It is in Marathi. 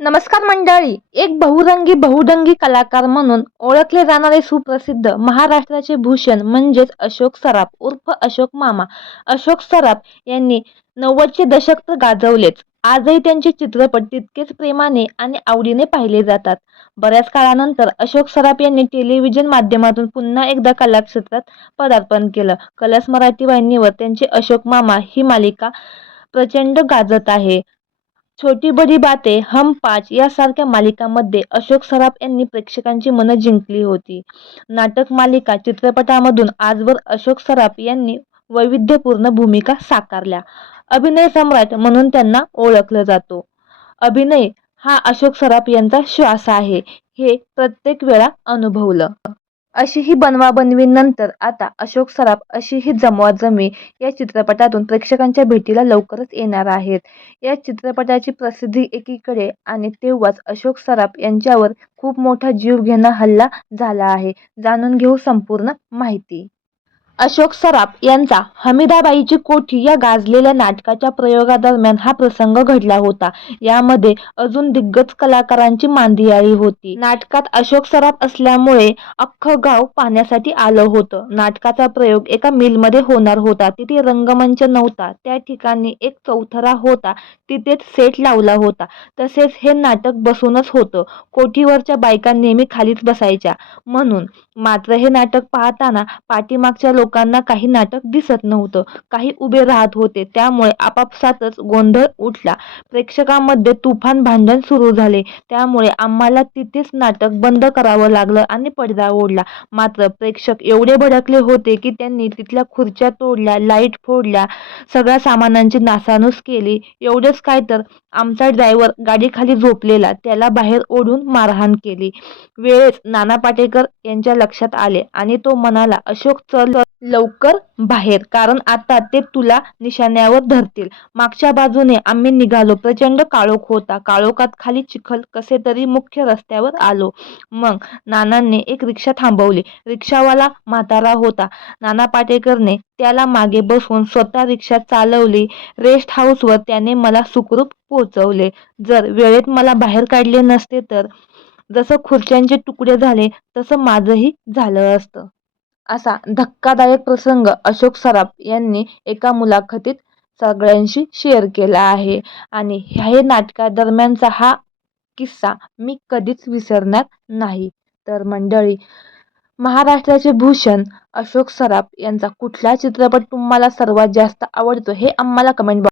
नमस्कार मंडळी. एक बहुरंगी बहुढंगी कलाकार म्हणून ओळखले जाणारे सुप्रसिद्ध महाराष्ट्राचे भूषण म्हणजेच अशोक सराफ उर्फ अशोक मामा. अशोक सराफ यांनी 90चे दशक तर गाजवलेच. आजही त्यांचे चित्रपट तितकेच प्रेमाने आणि आवडीने पाहिले जातात. बऱ्याच काळानंतर अशोक सराफ यांनी टेलिव्हिजन माध्यमातून पुन्हा एकदा कलाक्षेत्रात पदार्पण केलं. कलर्स मराठी वाहिनीवर त्यांचे अशोक मामा ही मालिका प्रचंड गाजत आहे. छोटी बडी बातें, हम पाच यासारख्या मालिकांमध्ये अशोक सराफ यांनी प्रेक्षकांची मनं जिंकली होती. नाटक, मालिका, चित्रपटांमधून आजवर अशोक सराफ यांनी वैविध्यपूर्ण भूमिका साकारल्या. अभिनय सम्राट म्हणून त्यांना ओळखलं जातो. अभिनय हा अशोक सराफ यांचा श्वास आहे, हे प्रत्येक वेळा अनुभवलं. अशी ही बनवाबनवीनंतर आता अशोक सराफ अशी ही जमवाजमी या चित्रपटातून प्रेक्षकांच्या भेटीला लवकरच येणार आहेत. या चित्रपटाची प्रसिद्धी एकीकडे आणि तेव्हाच अशोक सराफ यांच्यावर खूप मोठा जीवघेणा हल्ला झाला आहे. जाणून घेऊ संपूर्ण माहिती. अशोक सराफ यांचा हमीदाबाईची कोठी या गाजलेल्या नाटकाच्या प्रयोगादरम्यान हा प्रसंग घडला होता. यामध्ये अजून दिग्गज कलाकारांची मांदियाळी होती. नाटकात अशोक सराफ असल्यामुळे अख्खं गाव पाहण्यासाठी आलं होतं. नाटकाचा प्रयोग एका मिलमध्ये होणार होता. तिथे रंगमंच नव्हता. त्या ठिकाणी एक चौथरा होता. तिथेच सेट लावला होता. तसेच हे नाटक बसूनच होतं. कोठीवरच्या बायका नेहमी खालीच बसायच्या म्हणून. मात्र हे नाटक पाहताना पाठीमागच्या लोकांना काही नाटक दिसत नव्हतं. काही उभे राहत होते. त्यामुळे आपापसातच गोंधळ उठला. प्रेक्षकांमध्ये तुफान भांडण सुरू झाले. त्यामुळे आम्हाला तिथेच नाटक बंद करावं लागलं आणि पडदा ओढला. मात्र प्रेक्षक एवढे भडकले होते की त्यांनी तिथल्या खुर्च्या तोडल्या, लाईट फोडल्या, सगळ्या सामानांची नासानूस केली. एवढंच काय तर आमचा ड्रायव्हर गाडीखाली झोपलेला त्याला बाहेर ओढून मारहाण केली. वेळेच नाना पाटेकर यांच्या लक्षात आले आणि तो म्हणाला, अशोक चल लवकर बाहेर, कारण आता ते तुला निशाण्यावर धरतील. मागच्या बाजूने आम्ही निघालो. प्रचंड काळोख होता. काळोखात खाली चिखल कसे तरी मुख्य रस्त्यावर आलो. मग नानांनी एक रिक्षा थांबवली. रिक्षावाला म्हातारा होता. नाना पाटेकरने त्याला मागे बसवून स्वतः रिक्षा चालवली. रेस्ट हाऊसवर त्याने मला सुखरूप पोहोचवले. जर वेळेत मला बाहेर काढले नसते तर जसं खुर्च्यांचे तुकडे झाले तसं माझंही झालं असतं. असा धक्कादायक प्रसंग अशोक सराफ यांनी एका मुलाखतीत सगळ्यांशी शेअर केला आहे. आणि हे नाटकादरम्यानचा हा किस्सा मी कधीच विसरणार नाही. तर मंडळी, महाराष्ट्राचे भूषण अशोक सराफ यांचा कुठला चित्रपट तुम्हाला सर्वात जास्त आवडतो हे आम्हाला कमेंट